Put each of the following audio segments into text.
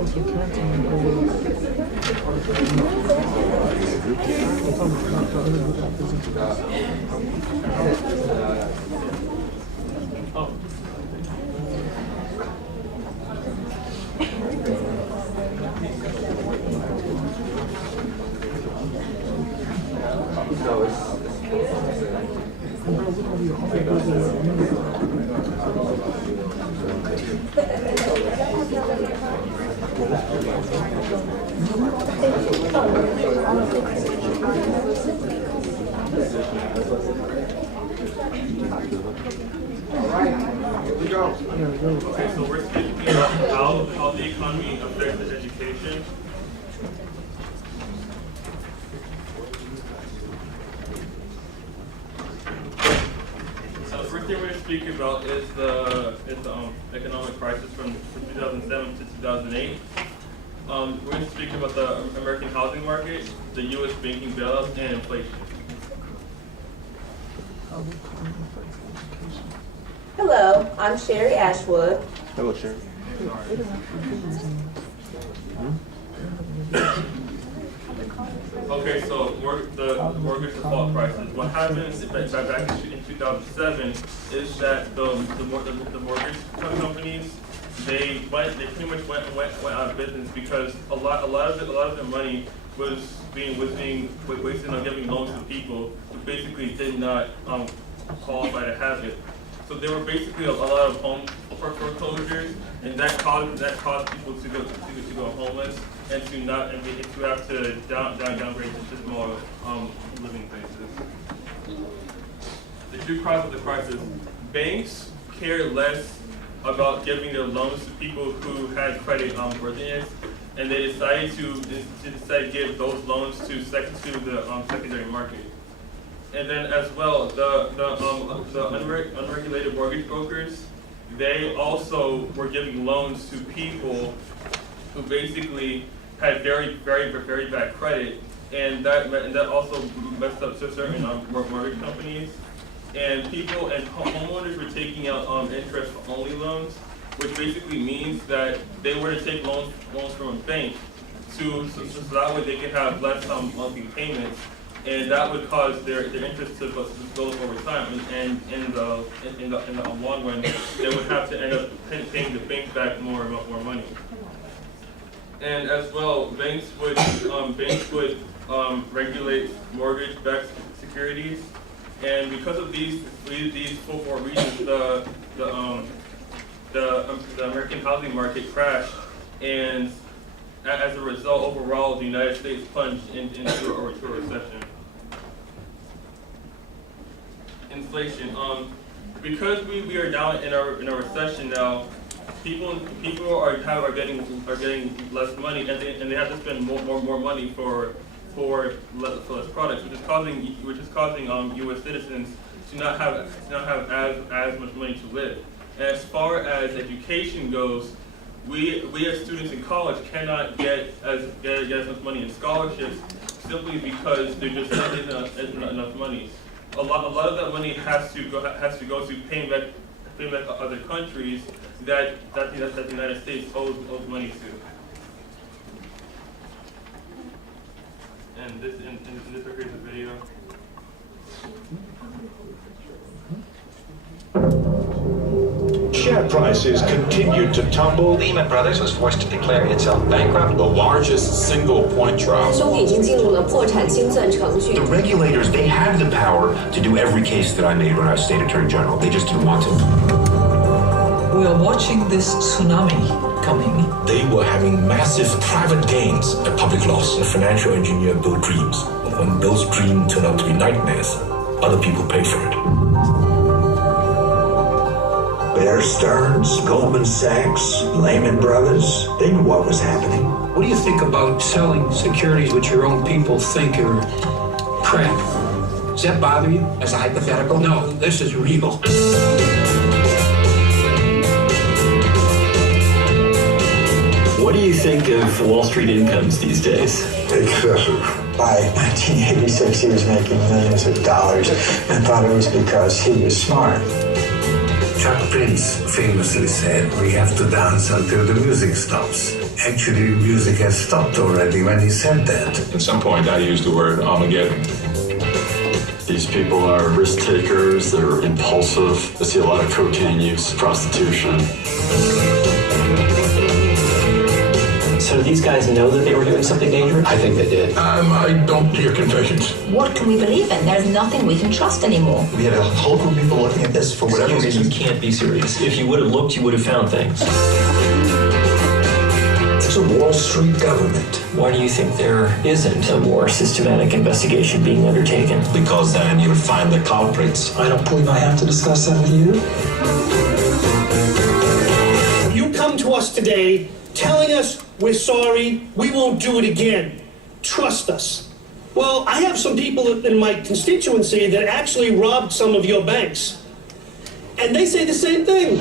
Okay, so we're speaking about how the economy affects education. So the first thing we're going to speak about is the economic crisis from 2007 to 2008. We're going to speak about the American housing market, the U.S. banking bailout, and inflation. Hello, I'm Sherry Ashwood. Hello, Sherry. Okay, so the mortgage default crisis. What happened back in 2007 is that the mortgage companies they pretty much went out of business because a lot of their money was being wasted on giving loans to people who basically did not qualify to have it. So there were basically a lot of home foreclosures, and that caused people to go homeless and to have to downgrade to smaller living places. The true cause of the crisis: banks care less about giving their loans to people who had credit worthiness, and they decided to give those loans to the secondary market. And then as well, the unregulated mortgage brokers, they also were giving loans to people who basically had very bad credit, and that also messed up certain mortgage companies. And people and homeowners were taking out interest-only loans, which basically means that they were to take loans from a bank so that way they could have less monthly payments. And that would cause their interest to go up over time, and in the long run, they would have to end up paying the bank back more money. And as well, banks would regulate mortgage-backed securities, and because of these four reasons, the American housing market crashed, and as a result, overall, the United States plunged into a recession. Inflation. Because we are now in a recession now, people are getting less money, and they have to spend more money for less products, which is causing U.S. citizens to not have as much money to live. And as far as education goes, we as students in college cannot get as much money in scholarships simply because there just isn't enough money. A lot of that money has to go to paying back other countries that the United States owes money to. And this here's a video. Share prices continued to tumble. Lehman Brothers was forced to declare itself bankrupt. The largest single point drop. The regulators, they have the power to do every case that I made when I was state attorney general. They just didn't want to. We are watching this tsunami coming. They were having massive private gains at public loss. The financial engineer built dreams. When those dreams turn out to be nightmares, other people pay for it. Bear Stearns, Goldman Sachs, Lehman Brothers, they knew what was happening. What do you think about selling securities which your own people think are crap? Does that bother you as a hypothetical? No, this is real. What do you think of Wall Street incomes these days? Excessive. By 1986, he was making millions of dollars and thought it was because he was smart. Chuck Prince famously said, "We have to dance until the music stops." Actually, music has stopped already when he said that. At some point, I used the word Armageddon. These people are risk takers, they're impulsive, I see a lot of cocaine use, prostitution. So do these guys know that they were doing something dangerous? I think they did. I don't hear confessions. What can we believe in? There's nothing we can trust anymore. We had a whole group of people looking at this for whatever reason. You can't be serious. If you would have looked, you would have found things. It's a Wall Street government. Why do you think there isn't a more systematic investigation being undertaken? Because then you'll find the culprits. I don't believe I have to discuss that with you. You come to us today telling us we're sorry, we won't do it again. Trust us. Well, I have some people in my constituency that actually robbed some of your banks. And they say the same thing.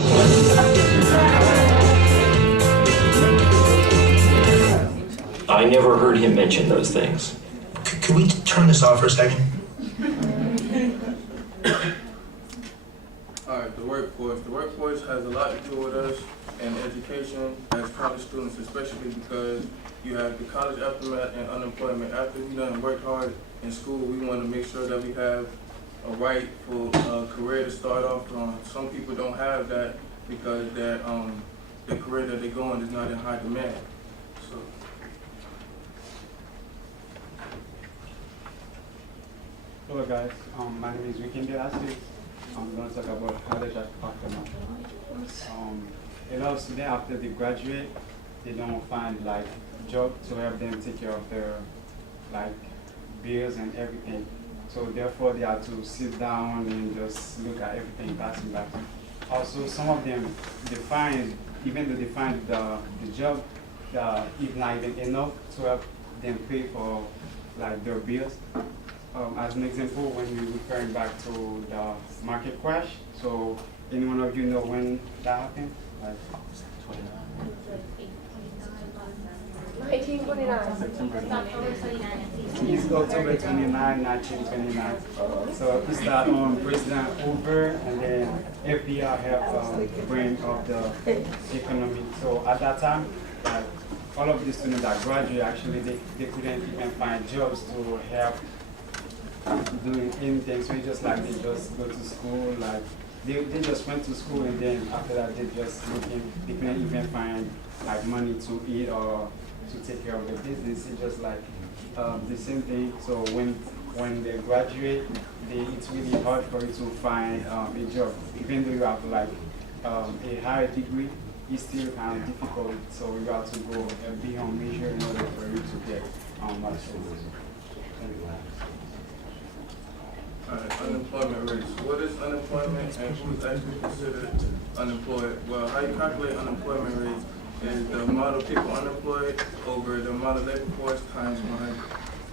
I never heard him mention those things. Can we turn this off for a second? All right, the workforce. The workforce has a lot to do with us and education as college students, especially because you have the college aftermath and unemployment. After we done worked hard in school, we want to make sure that we have a rightful career to start off on. Some people don't have that because the career that they go in is not in high demand. So. Hello guys, my name is Weekend Assis. I'm going to talk about college aftermath. A lot of students after they graduate, they don't find like job to help them take care of their like bills and everything. So therefore they have to sit down and just look at everything passing by. Also some of them, they find, even though they find the job, it's not even enough to help them pay for like their bills. As an example, when we're referring back to the market crash, so any one of you know when that happened? Like 1929. It's October 29, 1929. So it's that President Hoover and then FDR helped bring up the economy. So at that time, like all of the students that graduated, actually they couldn't even find jobs to help doing anything. So it's just like they just go to school, like they just went to school and then after that they just they couldn't even find like money to eat or to take care of the business. It's just like the same thing. So when they graduate, it's really hard for you to find a job. Even though you have like a higher degree, it's still kind of difficult. So you have to go beyond measure in order for you to get master's. Unemployment rates. What is unemployment and who is actually considered unemployed? Well, how you calculate unemployment rate is the amount of people unemployed over the amount of labor force times 100.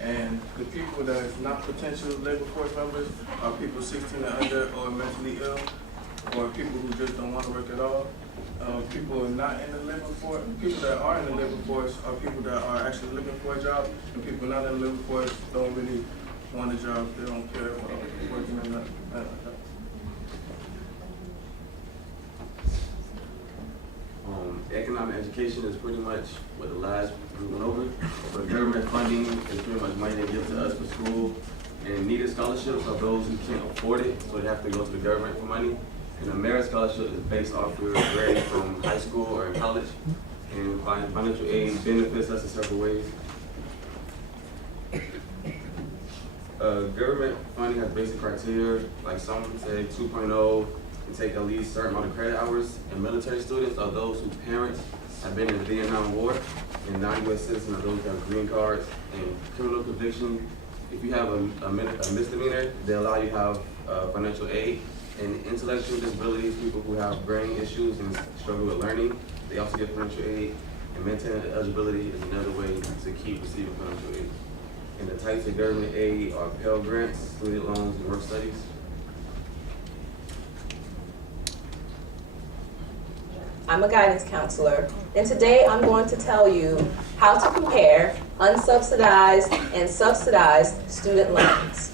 And the people that is not potential labor force members are people 16 and under or mentally ill, or people who just don't want to work at all. People who are not in the labor force, people that are in the labor force are people that are actually looking for a job, and people not in the labor force don't really want a job, they don't care about working in that. Economic education is pretty much what the last group went over. But government funding is pretty much money they give to us for school, and needed scholarships are those who can't afford it, so they have to go to the government for money. And a merit scholarship is based off your grade from high school or in college, and financial aid benefits us in several ways. Government funding has basic criteria, like some say 2.0, and take at least a certain amount of credit hours. And military students are those whose parents have been in the Vietnam War, and non-U.S. citizens are those who have green cards. And criminal conviction, if you have a misdemeanor, they allow you to have financial aid. And intellectual disabilities, people who have brain issues and struggle with learning, they also get financial aid. And maintaining eligibility is another way to keep receiving financial aid. And the types of government aid are Pell Grants, student loans, and work studies. I'm a guidance counselor, and today I'm going to tell you how to compare unsubsidized and subsidized student loans.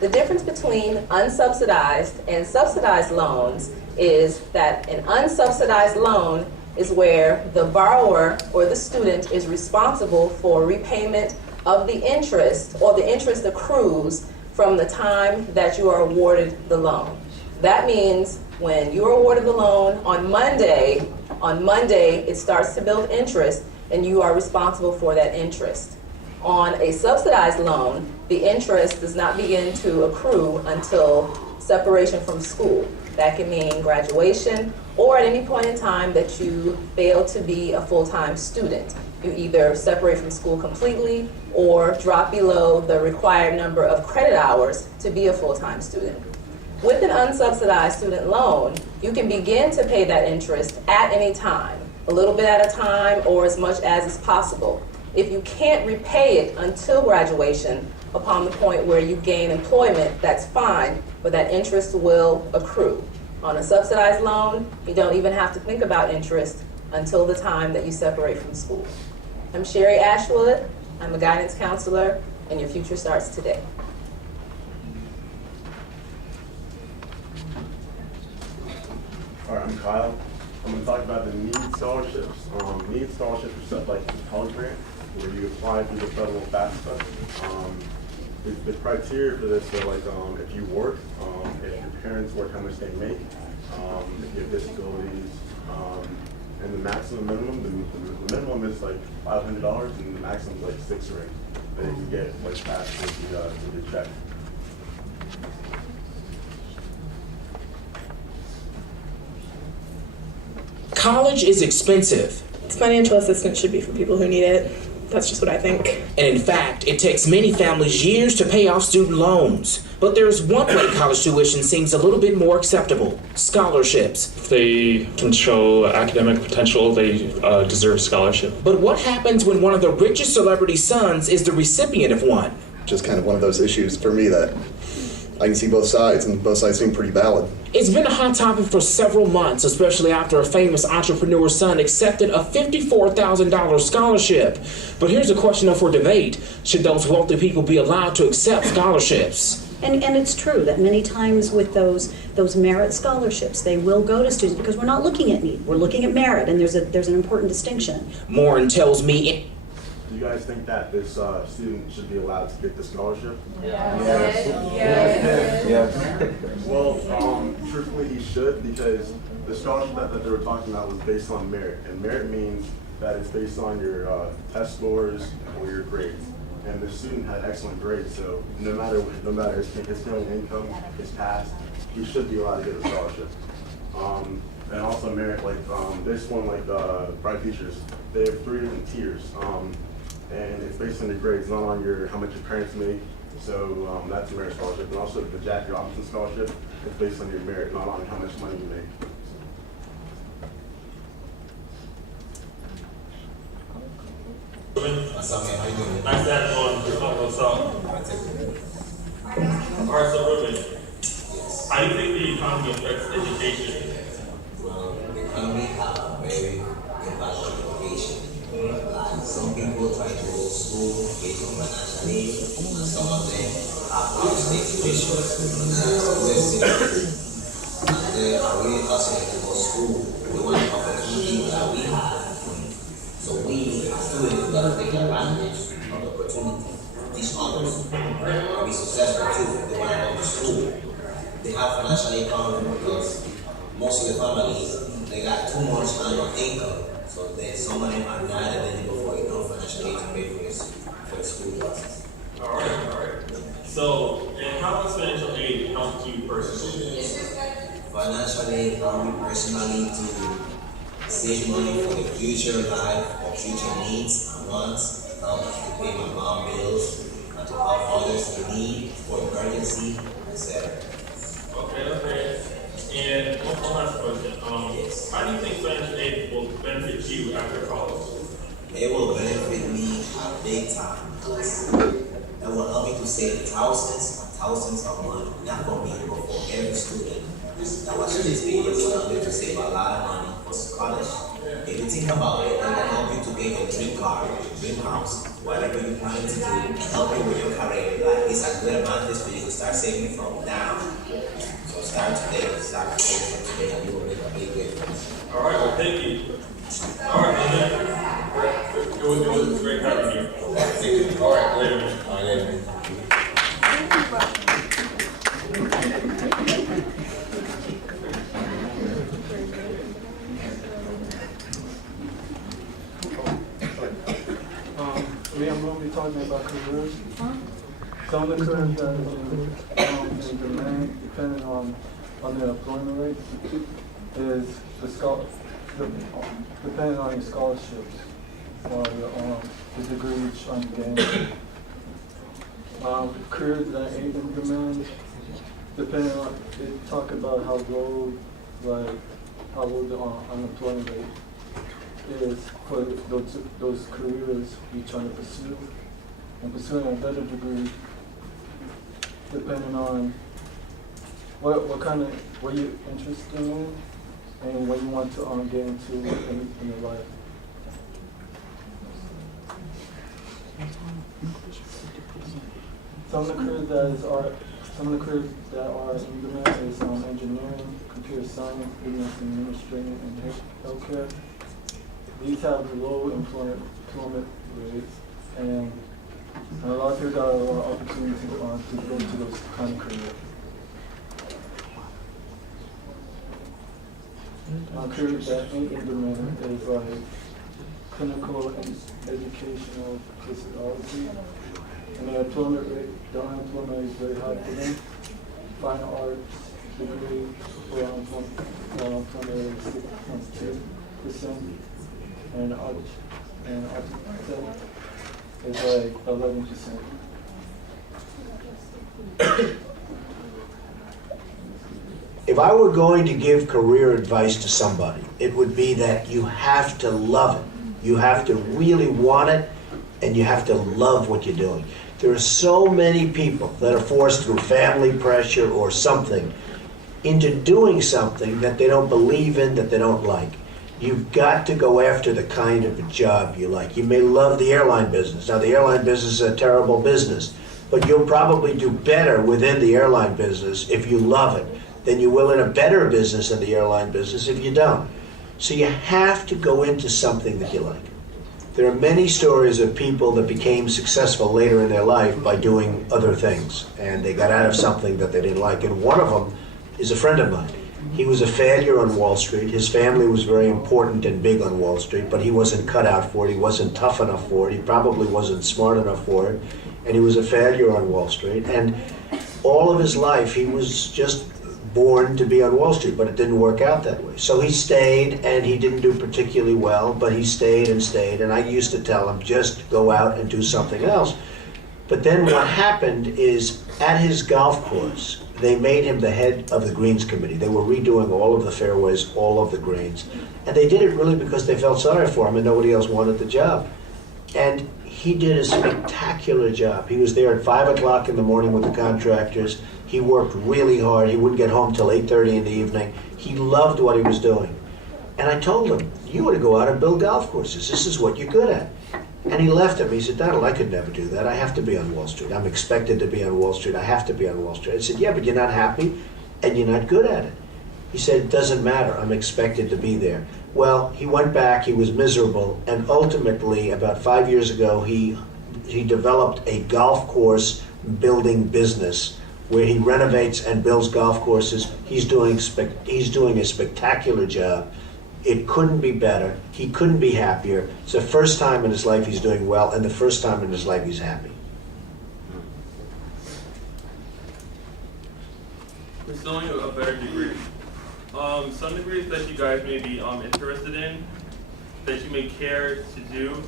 The difference between unsubsidized and subsidized loans is that an unsubsidized loan is where the borrower or the student is responsible for repayment of the interest, or the interest accrues from the time that you are awarded the loan. That means when you are awarded the loan on Monday it starts to build interest and you are responsible for that interest. On a subsidized loan, the interest does not begin to accrue until separation from school. That can mean graduation or at any point in time that you fail to be a full-time student. You either separate from school completely or drop below the required number of credit hours to be a full-time student. With an unsubsidized student loan, you can begin to pay that interest at any time, a little bit at a time or as much as is possible. If you can't repay it until graduation, upon the point where you gain employment, that's fine, but that interest will accrue. On a subsidized loan, you don't even have to think about interest until the time that you separate from school. I'm Sherry Ashwood. I'm a guidance counselor, and your future starts today. All right, I'm Kyle. I'm going to talk about the NEED scholarships. NEED scholarships are stuff like the College Grant, where you apply through the federal FAFSA. The criteria for this are like if you work, if your parents work, how much they make, if you have disabilities, and the maximum minimum, the minimum is like $500 and the maximum is like $6 rings that you can get like fast with your check. College is expensive. Financial assistance should be for people who need it. That's just what I think. And in fact, it takes many families years to pay off student loans. But there's one way college tuition seems a little bit more acceptable: scholarships. If they can show academic potential, they deserve a scholarship. But what happens when one of the richest celebrity sons is the recipient of one? Just kind of one of those issues for me that I can see both sides, and both sides seem pretty valid. It's been a hot topic for several months, especially after a famous entrepreneur's son accepted a $54,000 scholarship. But here's a question up for debate: should those wealthy people be allowed to accept scholarships? And it's true that many times with those merit scholarships, they will go to students because we're not looking at need, we're looking at merit, and there's an important distinction. Morin tells me. Do you guys think that this student should be allowed to get the scholarship? Yes. Well, truthfully, he should, because the scholarship that they were talking about was based on merit, and merit means that it's based on your test scores or your grades. And the student had excellent grades, so no matter his family income, his past, he should be allowed to get a scholarship. And also merit, like this one, like Bright Futures, they have 3 different tiers. And it's based on your grades, not on how much your parents make. So that's a merit scholarship. And also the Jackie Robinson scholarship, it's based on your merit, not on how much money you make. Nice to have you on. What's up? All right, so Ruben, how do you think the economy affects education? Well, the economy has a very impact on education. Some people try to go to school based on financial need, and some of them have out-of-state tuition. And they are really fascinated to go to school. They want the opportunity that we have. So we, as students, got to take advantage of the opportunity. Teach others to be successful too. They want to go to school. They have financial income because most of the families, they got too much annual income. So then some of them are not eligible for enough financial aid to pay for the school classes. All right. So, and how does financial aid help you personally? Financial aid helps me personally to save money for the future life or future needs and wants. Help to pay my mom bills and to help others in need for emergency, etc. Okay. And one last question. How do you think financial aid will benefit you after college? It will benefit me a big time because it will help me to save thousands and thousands of money, not for me, but for every student that watches this video. It will help you to save a lot of money for college. If you think about it, it will help you to get your dream car, dream house, whatever you plan to do, help you with your career. Like it's a good advantage for you to start saving from now. So start today, start saving from today, and you will make a big difference. All right, well, thank you. All right, it was great having you. Thank you. All right, later. All right, later. I'm going to be talking about careers. Some of the careers that are in demand, depending on the employment rate, is depending on your scholarships or the degree you're trying to gain. Careers that ain't in demand, depending on, they talk about how low the unemployment rate is for those careers you're trying to pursue, and pursuing a better degree, depending on what you're interested in and what you want to get into in your life. Some of the careers that are in demand is engineering, computer science, business administration, and healthcare. These have low employment rates, and a lot of people got a lot of opportunities to go to those kind of careers. Careers that ain't in demand is like clinical and educational physiology, and the unemployment rate is very high for them. Fine arts degree, unemployment rate is 6.2%. And architect is like 11%. If I were going to give career advice to somebody, it would be that you have to love it. You have to really want it, and you have to love what you're doing. There are so many people that are forced through family pressure or something into doing something that they don't believe in, that they don't like. You've got to go after the kind of a job you like. You may love the airline business. Now, the airline business is a terrible business, but you'll probably do better within the airline business if you love it than you will in a better business in the airline business if you don't. So you have to go into something that you like. There are many stories of people that became successful later in their life by doing other things, and they got out of something that they didn't like, and one of them is a friend of mine. He was a failure on Wall Street. His family was very important and big on Wall Street, but he wasn't cut out for it. He wasn't tough enough for it. He probably wasn't smart enough for it. And he was a failure on Wall Street. And all of his life, he was just born to be on Wall Street, but it didn't work out that way. So he stayed, and he didn't do particularly well, but he stayed and stayed. And I used to tell him, just go out and do something else. But then what happened is, at his golf course, they made him the head of the greens committee. They were redoing all of the fairways, all of the greens. And they did it really because they felt sorry for him and nobody else wanted the job. And he did a spectacular job. He was there at 5 o'clock in the morning with the contractors. He worked really hard. He wouldn't get home till 8:30 in the evening. He loved what he was doing. And I told him, you ought to go out and build golf courses. This is what you're good at. And he left him. He said, Donald, I could never do that. I have to be on Wall Street. I'm expected to be on Wall Street. I have to be on Wall Street. I said, yeah, but you're not happy and you're not good at it. He said, it doesn't matter. I'm expected to be there. Well, he went back. He was miserable. And ultimately, about 5 years ago, he developed a golf course building business where he renovates and builds golf courses. He's doing a spectacular job. It couldn't be better. He couldn't be happier. It's the first time in his life he's doing well, and the first time in his life he's happy. Pursuing a better degree. Some degrees that you guys may be interested in, that you may care to do,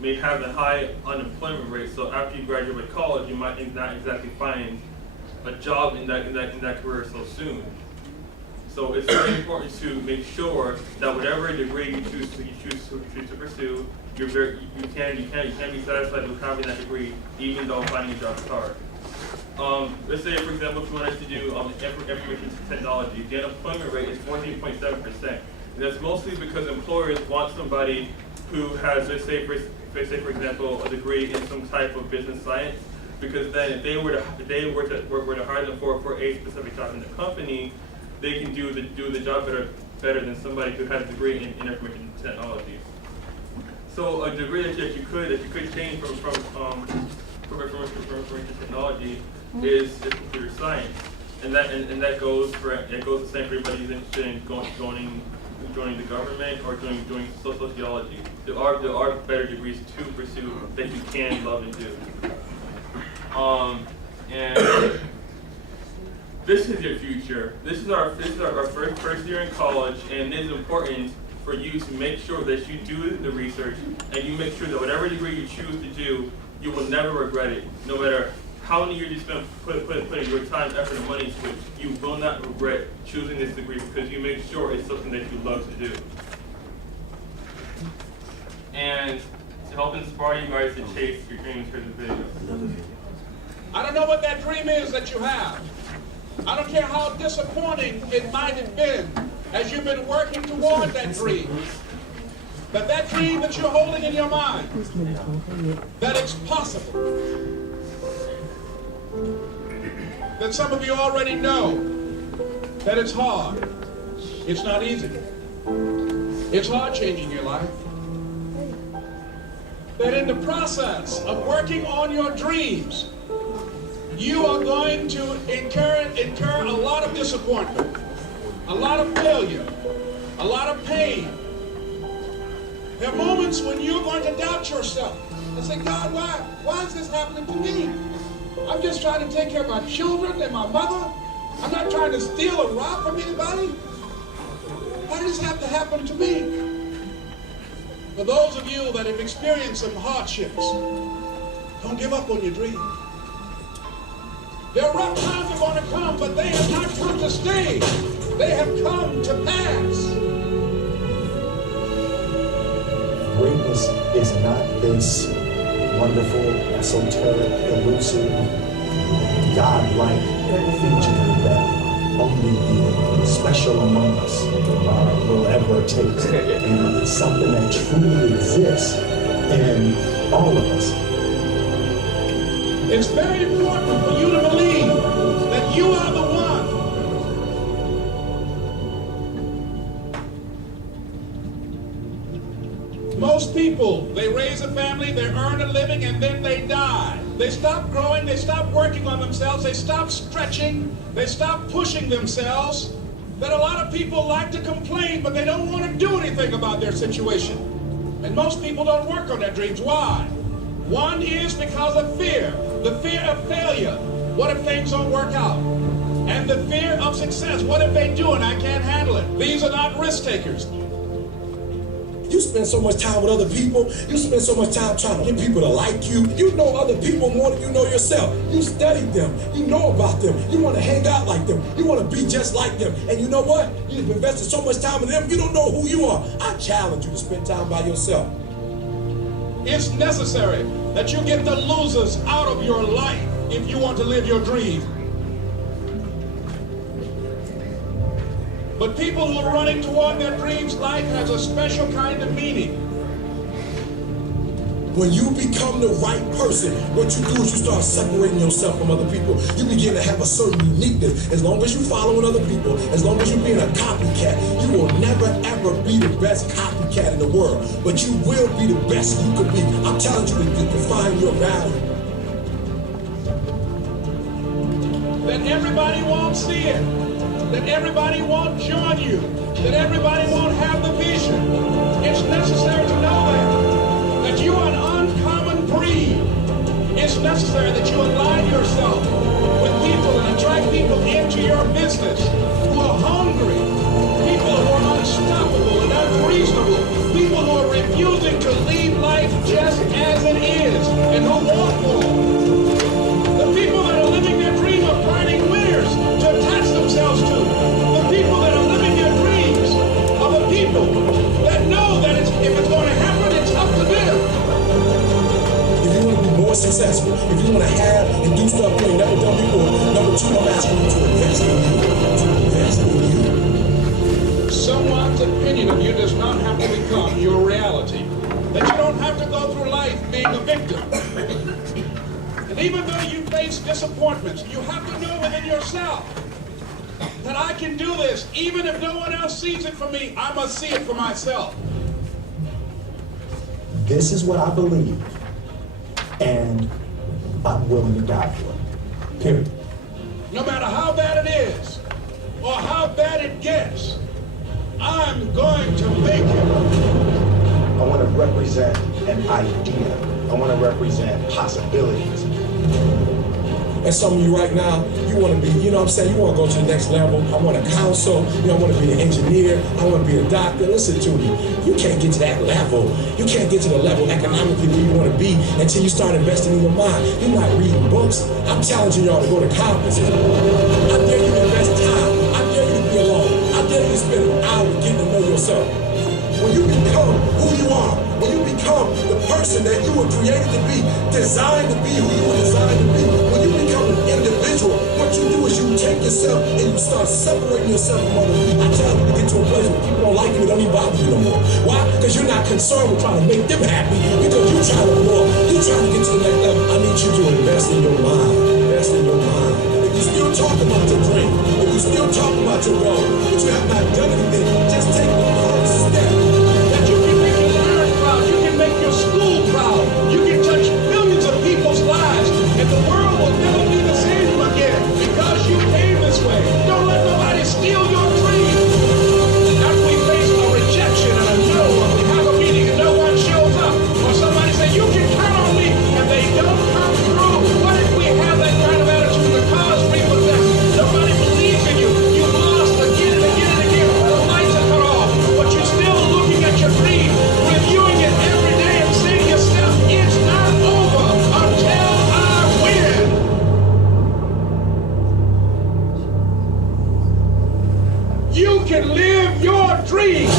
may have a high unemployment rate. So after you graduate college, you might not exactly find a job in that career so soon. So it's very important to make sure that whatever degree you choose to pursue, you can be satisfied with having that degree, even though finding a job is hard. Let's say, for example, if you wanted to do information technology, the unemployment rate is 14.7%, and that's mostly because employers want somebody who has, let's say for example, a degree in some type of business science, because then if they were to hire them for a specific job in the company, they can do the job better than somebody who has a degree in information technology. So a degree that you could change from information technology is computer science, and that goes the same for anybody who's interested in joining the government or doing sociology. There are better degrees to pursue that you can love and do. And this is your future. This is our first year in college, and it is important for you to make sure that you do the research and you make sure that whatever degree you choose to do, you will never regret it. No matter how many years you spend putting your time, effort, and money into it, you will not regret choosing this degree because you make sure it's something that you love to do. And to help inspire you guys to chase your dreams, here's a video. I don't know what that dream is that you have. I don't care how disappointing it might have been as you've been working toward that dream. But that dream that you're holding in your mind, that it's possible. That some of you already know that it's hard. It's not easy. It's hard changing your life. That in the process of working on your dreams, you are going to incur a lot of disappointment, a lot of failure, a lot of pain. There are moments when you're going to doubt yourself and say, God, why is this happening to me? I'm just trying to take care of my children and my mother. I'm not trying to steal or rob from anybody. Why does this have to happen to me? For those of you that have experienced some hardships, don't give up on your dream. There are rough times are going to come, but they have not come to stay. They have come to pass. Greatness is not this wonderful, esoteric, elusive, God-like feature that only the special among us will ever taste. And it's something that truly exists in all of us. It's very important for you to believe that you are the one. Most people, they raise a family, they earn a living, and then they die. They stop growing, they stop working on themselves, they stop stretching, they stop pushing themselves. That a lot of people like to complain, but they don't want to do anything about their situation. And most people don't work on their dreams. Why? One is because of fear. The fear of failure. What if things don't work out? And the fear of success. What if they do and I can't handle it? These are not risk takers. You spend so much time with other people. You spend so much time trying to get people to like you. You know other people more than you know yourself. You study them. You know about them. You want to hang out like them. You want to be just like them. And you know what? You've invested so much time in them, you don't know who you are. I challenge you to spend time by yourself. It's necessary that you get the losers out of your life if you want to live your dream. But people who are running toward their dreams, life has a special kind of meaning. When you become the right person, what you do is you start separating yourself from other people. You begin to have a certain uniqueness. As long as you're following other people, as long as you're being a copycat, you will never ever be the best copycat in the world. But you will be the best you could be. I'm telling you to define your value. That everybody won't see it. That everybody won't join you. That everybody won't have the vision. It's necessary to know that you are an uncommon breed. It's necessary that you align yourself with people and attract people into your business who are hungry, people who are unstoppable and unreasonable, people who are refusing to leave life just as it is and who want more. The people that are living their dream of finding winners to attach themselves to. The people that are living their dreams are the people that know that if it's going to happen, it's up to them. If you want to be more successful, if you want to have and do stuff you ain't never done before, number two, I'm asking you to invest in you. To invest in you. Someone's opinion of you does not have to become your reality. being a victim. And even though you face disappointments, you have to know within yourself that I can do this. Even if no one else sees it for me, I must see it for myself. This is what I believe, and I'm willing to die for it. Period. No matter how bad it is, or how bad it gets, I'm going to make it. I want to represent an idea. I want to represent possibilities. And some of you right now, you want to be, you know what I'm saying, you want to go to the next level. I want to counsel, you know, I want to be an engineer, I want to be a doctor. Listen to me, you can't get to that level. You can't get to the level economically where you want to be until you start investing in your mind. You're not reading books. I'm challenging y'all to go to conferences. I dare you to invest time. I dare you to be alone. I dare you to spend an hour getting to know yourself. When you become who you are, when you become the person that you were created to be, designed to be who you were designed to be, when you become an individual, what you do is you take yourself and you start separating yourself from other people. I tell you to get to a place where people don't like you, it don't even bother you no more. Why? Because you're not concerned with trying to make them happy, because you're trying to grow. You're trying to get to the next level. I need you to invest in your mind. Invest in your mind. If you still talk about your dream, if you still talk about your goal, but you have not done anything, just take the first step. That you can make your parents proud, you can make your school proud, you can touch millions of people's lives, and the world will never be the same again because you came this way. Don't let nobody steal your dream. After we face a rejection and a no, or we have a meeting and no one shows up, or somebody says, you can count on me, and they don't come through. What if we have that kind of attitude that cause people that nobody believes in you? You've lost again and again and again. The lights are cut off, but you're still looking at your dream, reviewing it every day and saying to yourself, it's not over until I win. You can live your dream.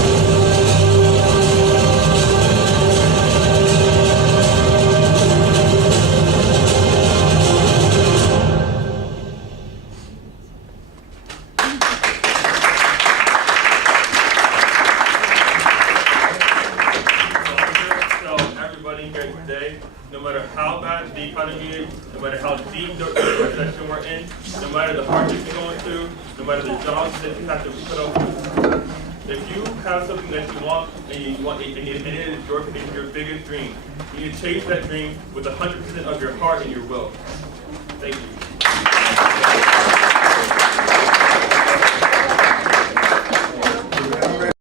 So everybody here today, no matter how bad the economy is, no matter how deep the recession we're in, no matter the hardships you're going through, no matter the jobs that you have to put up with, if you have something that you want and it is your biggest dream, you need to chase that dream with 100% of your heart and your will. Thank you.